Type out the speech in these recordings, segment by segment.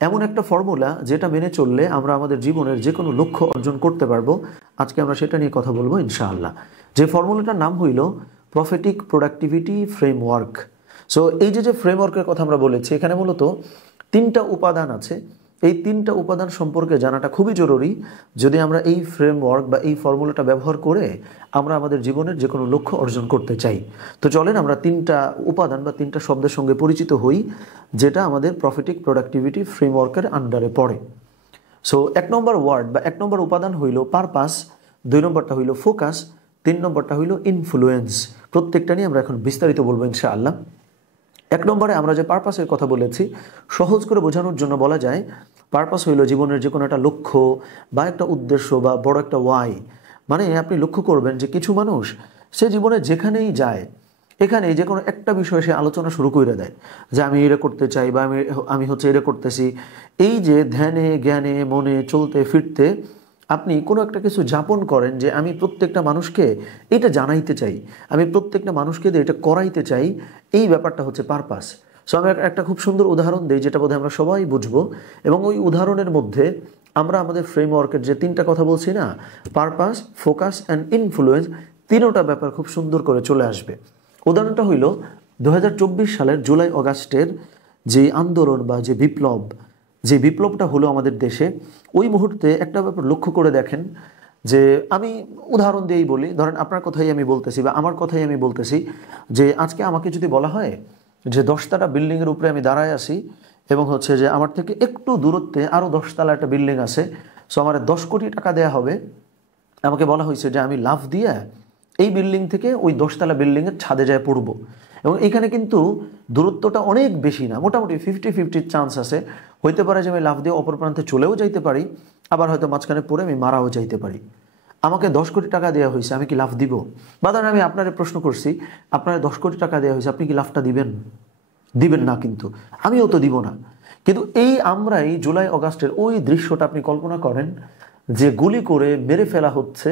এমন একটা ফর্মুলা যেটা মেনে চললে আমরা আমাদের জীবনের যে কোনো লক্ষ্য অর্জন করতে পারবো। আজকে আমরা সেটা নিয়ে কথা বলবো ইনশাআল্লাহ। যে ফর্মুলাটার নাম হইল প্রফেটিক প্রোডাক্টিভিটি ফ্রেমওয়ার্ক। সো এই যে ফ্রেমওয়ার্কের কথা আমরা বলেছি, এখানে মূলত 3টা উপাদান আছে। এই 3টা উপাদান সম্পর্কে জানাটা খুবই জরুরি যদি আমরা এই ফ্রেমওয়ার্ক বা এই ফর্মুলাটা ব্যবহার করে আমরা আমাদের জীবনের যে কোনো লক্ষ্য অর্জন করতে চাই। তো চলেন আমরা 3টা উপাদান বা 3টা শব্দের সঙ্গে পরিচিত হই, যেটা আমাদের প্রফেটিক প্রোডাক্টিভিটি ফ্রেমওয়ার্কের আন্ডারে পড়ে। সো 1 নম্বর ওয়ার্ড বা 1 নম্বর উপাদান হইল পারপাস, 2 নম্বরটা হইল ফোকাস, 3 নম্বরটা হইল ইনফ্লুয়েন্স। প্রত্যেকটা নিয়ে আমরা এখন বিস্তারিত বলবো ইনশাআল্লাহ। 1 নম্বরে আমরা যে পারপাসের কথা বলেছি, সহজ করে বোঝানোর জন্য বলা যায় পারপাস হইল জীবনের যে কোনো একটা লক্ষ্য বা একটা উদ্দেশ্য বা বড় একটা ওয়াই। মানে আপনি লক্ষ্য করবেন যে কিছু মানুষ সে জীবনে যেখানেই যায়, এখানে যে কোনো একটা বিষয়ে সে আলোচনা শুরু করে দেয় যে আমি এটা করতে চাই বা আমি হচ্ছে এটা করতেছি। এই যে ধ্যানে জ্ঞানে মনে চলতে ফিরতে আপনি কোনো একটা কিছু যাপন করেন যে আমি প্রত্যেকটা মানুষকে এটা জানাইতে চাই, আমি প্রত্যেকটা মানুষকে এটা করাইতে চাই, এই ব্যাপারটা হচ্ছে পারপাস। সো আমি একটা খুব সুন্দর উদাহরণ দিই যেটা বোধহয় আমরা সবাই বুঝবো, এবং ওই উদাহরণের মধ্যে আমরা আমাদের ফ্রেমওয়ার্কের যে 3টা কথা বলছি না, পারপাস, ফোকাস অ্যান্ড ইনফ্লুয়েন্স, 3টা ব্যাপার খুব সুন্দর করে চলে আসবে। উদাহরণটা হইল 2024 সালের জুলাই অগাস্টের যে আন্দোলন বা যে বিপ্লবটা হলো আমাদের দেশে, ওই মুহূর্তে একটা ব্যাপার লক্ষ্য করে দেখেন যে আমি উদাহরণ দিয়েই বলি, ধরেন আপনার কথাই আমি বলতেছি বা আমার কথাই আমি বলতেছি যে আজকে আমাকে যদি বলা হয় যে 10তলা বিল্ডিংয়ের উপরে আমি দাঁড়ায় আছি এবং হচ্ছে যে আমার থেকে একটু দূরত্বে আরও 10তলা একটা বিল্ডিং আছে, সো আমার 10 কোটি টাকা দেয়া হবে। আমাকে বলা হয়েছে যে আমি লাফ দিয়ে এই বিল্ডিং থেকে ওই 10তলা বিল্ডিংয়ের ছাদে যায় পড়ব, এবং এখানে কিন্তু দূরত্বটা অনেক বেশি না, মোটামুটি 50-50 চান্স আছে। হইতে পারে যে আমি লাফ দিয়ে অপর প্রান্তে চলেও যাইতে পারি, আবার হয়তো মাঝখানে পড়ে আমি মারাও যাইতে পারি। আমাকে 10 কোটি টাকা দেওয়া হয়েছে, আমি কি লাফ দিব? বা ধরেন আমি আপনারে প্রশ্ন করছি, আপনার 10 কোটি টাকা দেওয়া হয়েছে, আপনি কি লাফটা দিবেন? দিবেন না, কিন্তু আমিও তো দিব না। কিন্তু আমরাই জুলাই অগাস্টের ওই দৃশ্যটা আপনি কল্পনা করেন যে গুলি করে মেরে ফেলা হচ্ছে,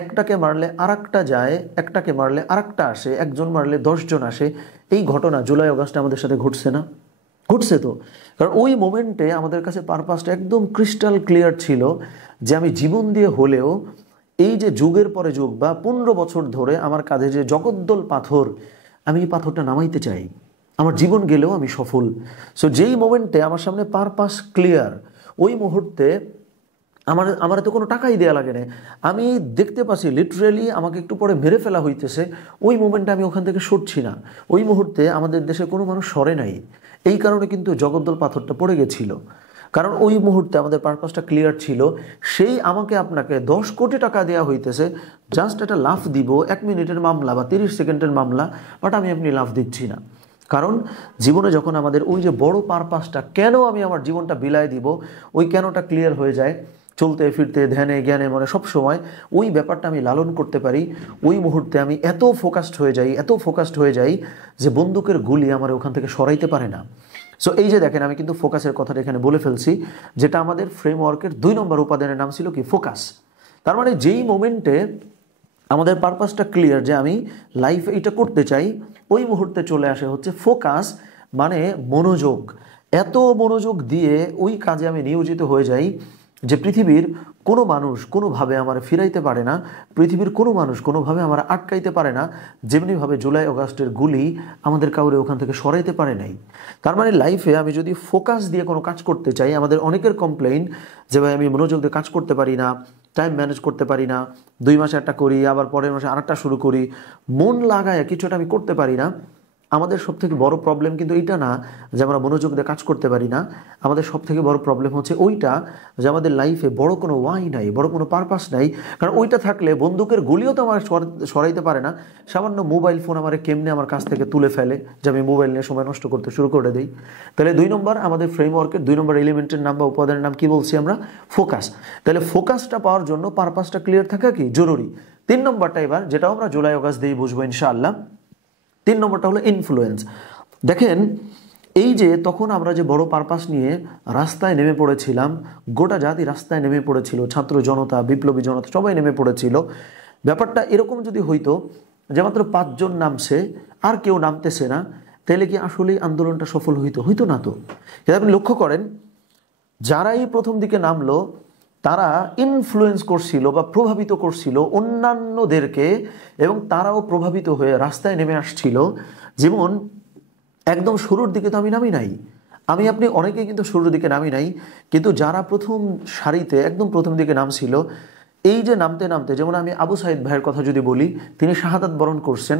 একটাকে মারলে আরেকটা যায়, একটাকে মারলে আরেকটা আসে, একজন মারলে 10 জন আসে। এই ঘটনা জুলাই অগাস্টে আমাদের সাথে ঘটছে না? ঘটছে তো। কারণ ওই মোমেন্টে আমাদের কাছে পারপাসটা একদম ক্রিস্টাল ক্লিয়ার ছিল যে আমি জীবন দিয়ে হলেও এই যে যুগের পরে যুগ বা 15 বছর ধরে আমার কাঁধে যে জগদ্দল পাথর, আমি এই পাথরটা নামাইতে চাই, আমার জীবন গেলেও আমি সফল। সো যেই মোমেন্টে আমার সামনে পারপাস ক্লিয়ার, ওই মুহূর্তে আমার তো কোনো টাকাই দেওয়া লাগে না, আমি দেখতে পাচ্ছি লিটারেলি আমাকে একটু পরে মেরে ফেলা হইতেছে, ওই মোমেন্টে আমি ওখান থেকে সরছি না। ওই মুহূর্তে আমাদের দেশে কোনো মানুষ সরে নাই, এই কারণে কিন্তু জগদ্দল পাথরটা পড়ে গেছিল। কারণ ওই মুহূর্তে আমাদের পারপাসটা ক্লিয়ার ছিল। সেই আমাকে আপনাকে 10 কোটি টাকা দেওয়া হইতেছে, জাস্ট একটা লাফ দিব, 1 মিনিটের মামলা বা 30 সেকেন্ডের মামলা, বাট আপনি লাফ দিচ্ছি না। কারণ জীবনে যখন আমাদের ওই যে বড় পারপাসটা, কেন আমি আমার জীবনটা বিলায় দিব, ওই কেনটা ক্লিয়ার হয়ে যায়, চলতে ফিরতে ধ্যানে জ্ঞানে মানে সব সময় ওই ব্যাপারটা আমি লালন করতে পারি, ওই মুহূর্তে আমি এত ফোকাসড হয়ে যাই যে বন্দুকের গুলি আমার ওখান থেকে সরাইতে পারে না। সো এই যে দেখেন, আমি কিন্তু ফোকাসের কথাটা এখানে বলে ফেলছি, যেটা আমাদের ফ্রেমওয়ার্কের 2 নম্বর উপাদানের নাম ছিল কি? ফোকাস। তার মানে যেই মোমেন্টে আমাদের পারপাসটা ক্লিয়ার যে আমি লাইফে এটা করতে চাই, ওই মুহূর্তে চলে আসে হচ্ছে ফোকাস, মানে মনোযোগ। এত মনোযোগ দিয়ে ওই কাজে আমি নিয়োজিত হয়ে যাই যে পৃথিবীর কোনো মানুষ কোনোভাবে আমার ফিরাইতে পারে না, পৃথিবীর কোনো মানুষ কোনোভাবে আমার আটকাইতে পারে না, যেমনিভাবে জুলাই অগাস্টের গুলি আমাদের কাউরে ওখান থেকে সরাইতে পারে নাই। তার মানে লাইফে আমি যদি ফোকাস দিয়ে কোনো কাজ করতে চাই, আমাদের অনেকের কমপ্লেইন যে ভাই আমি মনোযোগ দিয়ে কাজ করতে পারি না, টাইম ম্যানেজ করতে পারি না, 2 মাসে একটা করি, আবার পরের মাসে আরেকটা শুরু করি, মন লাগায় কিছুটা আমি করতে পারি না। আমাদের সবথেকে বড় প্রবলেম কিন্তু এইটা না যে আমরা মনোযোগ দিয়ে কাজ করতে পারি না, আমাদের সবথেকে বড় প্রবলেম হচ্ছে ওইটা যে আমাদের লাইফে বড় কোনো ওয়াই নাই, বড় কোনো পারপাস নাই। কারণ ওইটা থাকলে বন্দুকের গুলিও তো আমার সরাইতে পারে না, সামান্য মোবাইল ফোন আমার কেমনে আমার কাছ থেকে তুলে ফেলে যে আমি মোবাইল নিয়ে সময় নষ্ট করতে শুরু করে দিই। তাহলে 2 নম্বর আমাদের ফ্রেমওয়ার্কের 2 নম্বর এলিমেন্টের নাম বা উপাদানের নাম কি বলছি আমরা? ফোকাস। তাহলে ফোকাসটা পাওয়ার জন্য পারপাসটা ক্লিয়ার থাকা কি জরুরি। 3 নম্বরটা এবার, যেটাও আমরা জুলাই অগাস্ট দিয়ে বুঝবো ইনশাআল্লাহ, 3 নম্বরটা হলো ইনফ্লুয়েন্স। দেখেন, এই যে তখন আমরা যে বড় পারপাস নিয়ে রাস্তায় নেমে পড়েছিলাম, গোটা জাতি রাস্তায় নেমে পড়েছিল, ছাত্র জনতা, বিপ্লবী জনতা সবাই নেমে পড়েছিল। ব্যাপারটা এরকম যদি হইতো যে মাত্র 5 জন নামছে আর কেউ নামতেছে না, তাহলে কি আসলেই আন্দোলনটা সফল হইতো? হইতো না তো। আপনি লক্ষ্য করেন যারাই প্রথম দিকে নামলো তারা ইনফ্লুয়েন্স করছিল বা প্রভাবিত করছিল অন্যান্যদেরকে, এবং তারাও প্রভাবিত হয়ে রাস্তায় নেমে আসছিল। যেমন একদম শুরুর দিকে তো আমি নামি নাই, আমি আপনি অনেকেই কিন্তু শুরুর দিকে নামি নাই, কিন্তু যারা প্রথম সারিতে একদম প্রথম দিকে নামছিল, এই যে নামতে নামতে, যেমন আমি আবু সাইদ ভাইয়ের কথা যদি বলি, তিনি শাহাদাত বরণ করছেন।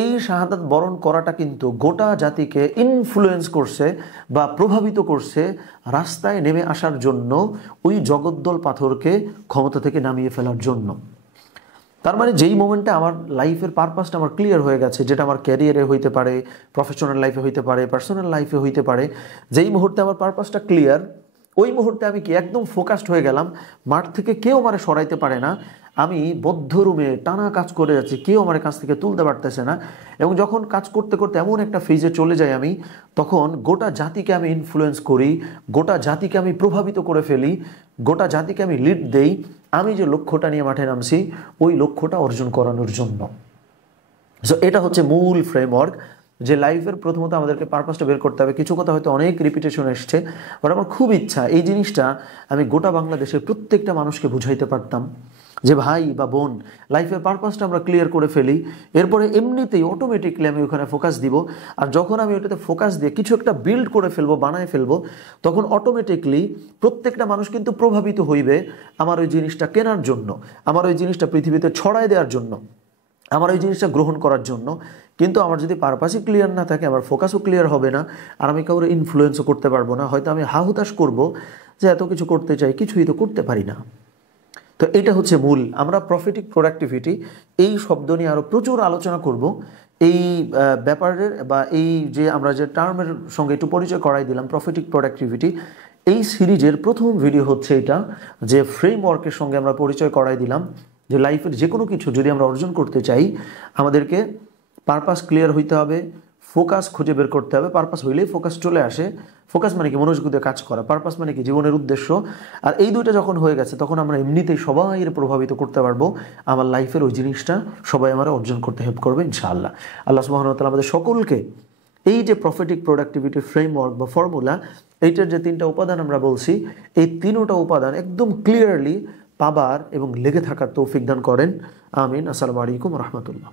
এই শাহাদাত বরণ করাটা কিন্তু গোটা জাতিকে ইনফ্লুয়েন্স করছে বা প্রভাবিত করছে রাস্তায় নেমে আসার জন্য, ওই জগদ্দল পাথরকে ক্ষমতা থেকে নামিয়ে ফেলার জন্য। তার মানে যেই মোমেন্টে আমার লাইফের পারপাসটা আমার ক্লিয়ার হয়ে গেছে, যেটা আমার ক্যারিয়ারে হইতে পারে, প্রফেশনাল লাইফে হইতে পারে, পার্সোনাল লাইফে হইতে পারে, যেই মুহূর্তে আমার পারপাসটা ক্লিয়ার, ওই মুহূর্তে আমি কি একদম ফোকাসড হয়ে গেলাম, মাঠ থেকে কেউ আমারে সরাইতে পারে না, আমি বদ্ধ রুমে টানা কাজ করে যাচ্ছি, কেউ আমার কাছ থেকে তুলতে পারতেছে না। এবং যখন কাজ করতে করতে এমন একটা ফেজে চলে যাই আমি, তখন গোটা জাতিকে আমি ইনফ্লুয়েন্স করি, গোটা জাতিকে আমি প্রভাবিত করে ফেলি, গোটা জাতিকে আমি লিড দেই, আমি যে লক্ষ্যটা নিয়ে মাঠে নামছি ওই লক্ষ্যটা অর্জন করানোর জন্য। সো এটা হচ্ছে মূল ফ্রেমওয়ার্ক, যে লাইফের প্রথমত আমাদেরকে পারপাসটা বের করতে হবে। কিছু কথা হয়তো অনেক রিপিটেশন এসছে, বাট আমার খুব ইচ্ছা এই জিনিসটা আমি গোটা বাংলাদেশের প্রত্যেকটা মানুষকে বুঝাইতে পারতাম, যে ভাই বা বোন, লাইফের পারপাসটা আমরা ক্লিয়ার করে ফেলি, এরপরে এমনিতেই অটোমেটিকলি আমি ওখানে ফোকাস দিব। আর যখন আমি ওটাতে ফোকাস দিয়ে কিছু একটা বিল্ড করে ফেলবো, বানায় ফেলবো, তখন অটোমেটিকলি প্রত্যেকটা মানুষ কিন্তু প্রভাবিত হইবে আমার ওই জিনিসটা কেনার জন্য, আমার ওই জিনিসটা পৃথিবীতে ছড়ায় দেওয়ার জন্য, আমার ওই জিনিসটা গ্রহণ করার জন্য। কিন্তু আমার যদি পারপাসই ক্লিয়ার না থাকে, আমার ফোকাসও ক্লিয়ার হবে না, আর আমি কাউরে ইনফ্লুয়েন্সও করতে পারবো না। হয়তো আমি হাহুতাশ করবো যে এত কিছু করতে চাই, কিছুই তো করতে পারি না। তো এটা হচ্ছে মূল। আমরা প্রফিটিক প্রোডাক্টিভিটি এই শব্দ নিয়ে আরও প্রচুর আলোচনা করব। এই ব্যাপারের বা এই যে আমরা যে টার্মের সঙ্গে একটু পরিচয় করাই দিলাম, প্রফিটিক প্রোডাক্টিভিটি, এই সিরিজের প্রথম ভিডিও হচ্ছে এটা, যে ফ্রেমওয়ার্কের সঙ্গে আমরা পরিচয় করাই দিলাম, যে লাইফের যে কোনো কিছু যদি আমরা অর্জন করতে চাই, আমাদেরকে পারপাস ক্লিয়ার হইতে হবে, ফোকাস খুঁজে বের করতে হবে। পারপাস হইলেই ফোকাস চলে আসে। ফোকাস মানে কি? মনোযোগ দিয়ে কাজ করা। পারপাস মানে কি? জীবনের উদ্দেশ্য। আর এই দুইটা যখন হয়ে গেছে, তখন আমরা এমনিতেই সবাই প্রভাবিত করতে পারবো। আমার লাইফের ওই জিনিসটা সবাই আমরা অর্জন করতে হেল্প করবে ইনশাআল্লাহ। আল্লাহ সুবহানাহু ওয়া তাআলা আমাদের সকলকে এই যে প্রফিটিক প্রোডাক্টিভিটি ফ্রেমওয়ার্ক বা ফর্মুলা, এইটার যে তিনটা উপাদান আমরা বলছি, এই তিনটা উপাদান একদম ক্লিয়ারলি পাবার এবং লেগে থাকার তৌফিক দান করেন। আমিন। আসসালামু আলাইকুম রহমতুল্লাহ।